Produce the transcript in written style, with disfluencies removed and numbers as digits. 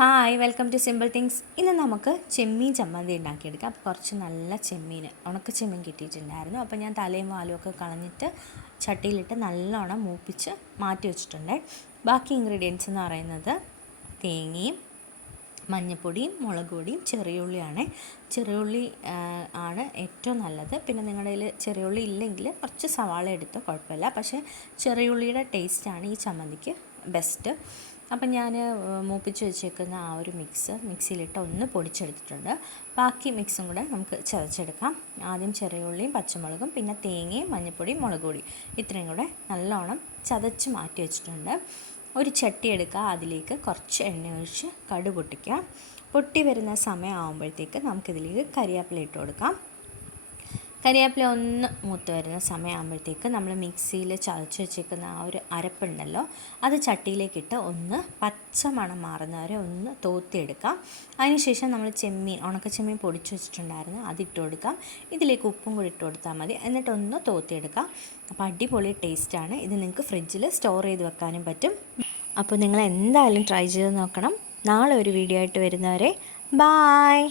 Hi welcome to simple things. ഇന്ന് നമുക്ക് ചെമ്മീൻ ചമ്മന്തി ഉണ്ടാക്കിയെടുക്കാം. അപ്പോൾ കുറച്ച് നല്ല ചെമ്മീൻ, ഉണക്ക ചെമ്മീൻ കിട്ടിയിട്ടുണ്ടായിരുന്നു. അപ്പോൾ ഞാൻ തലയും വാലും ഒക്കെ കളഞ്ഞിട്ട് ചട്ടിയിലിട്ട് നല്ലോണം മൂപ്പിച്ച് മാറ്റി വെച്ചിട്ടുണ്ട്. ബാക്കി ഇൻഗ്രീഡിയൻസ് എന്ന് പറയുന്നത് തേങ്ങയും മഞ്ഞൾപ്പൊടിയും മുളക് പൊടിയും ചെറിയുള്ളിയാണ്. ചെറിയുള്ളി ആണ് ഏറ്റവും നല്ലത്. പിന്നെ നിങ്ങളുടെ കയ്യിൽ ചെറിയുള്ളി ഇല്ലെങ്കിൽ കുറച്ച് സവാള എടുത്തോ, കുഴപ്പമില്ല. പക്ഷേ ചെറിയുള്ളിയുടെ ടേസ്റ്റാണ് ഈ ചമ്മന്തിക്ക് ബെസ്റ്റ്. അപ്പം ഞാൻ മൂപ്പിച്ച് വെച്ചേക്കുന്ന ആ ഒരു മിക്സിയിലിട്ട് ഒന്ന് പൊടിച്ചെടുത്തിട്ടുണ്ട്. ബാക്കി മിക്സും കൂടെ നമുക്ക് ചതച്ചെടുക്കാം. ആദ്യം ചെറിയുള്ളിയും പച്ചമുളകും പിന്നെ തേങ്ങയും മഞ്ഞൾപ്പൊടിയും മുളക് പൊടി ഇത്രയും കൂടെ നല്ലോണം ചതച്ച് മാറ്റി വെച്ചിട്ടുണ്ട്. ഒരു ചട്ടി എടുക്കുക, അതിലേക്ക് കുറച്ച് എണ്ണ ഒഴിച്ച് കടുക് പൊട്ടിക്കുക. പൊട്ടി വരുന്ന സമയം ആകുമ്പോഴത്തേക്ക് നമുക്കിതിലേക്ക് കരിവേപ്പില ഇട്ട് കൊടുക്കാം. കരിവേപ്പില ഒന്ന് മൂത്ത് വരുന്ന സമയമാകുമ്പോഴത്തേക്ക് നമ്മൾ മിക്സിയിൽ ചതച്ച് വെച്ചേക്കുന്ന ആ ഒരു അരപ്പുണ്ടല്ലോ, അത് ചട്ടിയിലേക്കിട്ട് ഒന്ന് പച്ച മണം മാറുന്നവരെ ഒന്ന് തോത്തിയെടുക്കാം. അതിനുശേഷം നമ്മൾ ഉണക്ക ചെമ്മീൻ പൊടിച്ച് വെച്ചിട്ടുണ്ടായിരുന്നു, അതിട്ട് കൊടുക്കാം. ഇതിലേക്ക് ഉപ്പും കൂടി ഇട്ട് കൊടുത്താൽ മതി. എന്നിട്ടൊന്ന് തോത്തിയെടുക്കാം. അപ്പോൾ അടിപൊളി ടേസ്റ്റാണ്. ഇത് നിങ്ങൾക്ക് ഫ്രിഡ്ജിൽ സ്റ്റോർ ചെയ്ത് വെക്കാനും പറ്റും. അപ്പോൾ നിങ്ങൾ എന്തായാലും ട്രൈ ചെയ്ത് നോക്കണം. നാളെ ഒരു വീഡിയോ ആയിട്ട് വരുന്നവരെ ബായ്.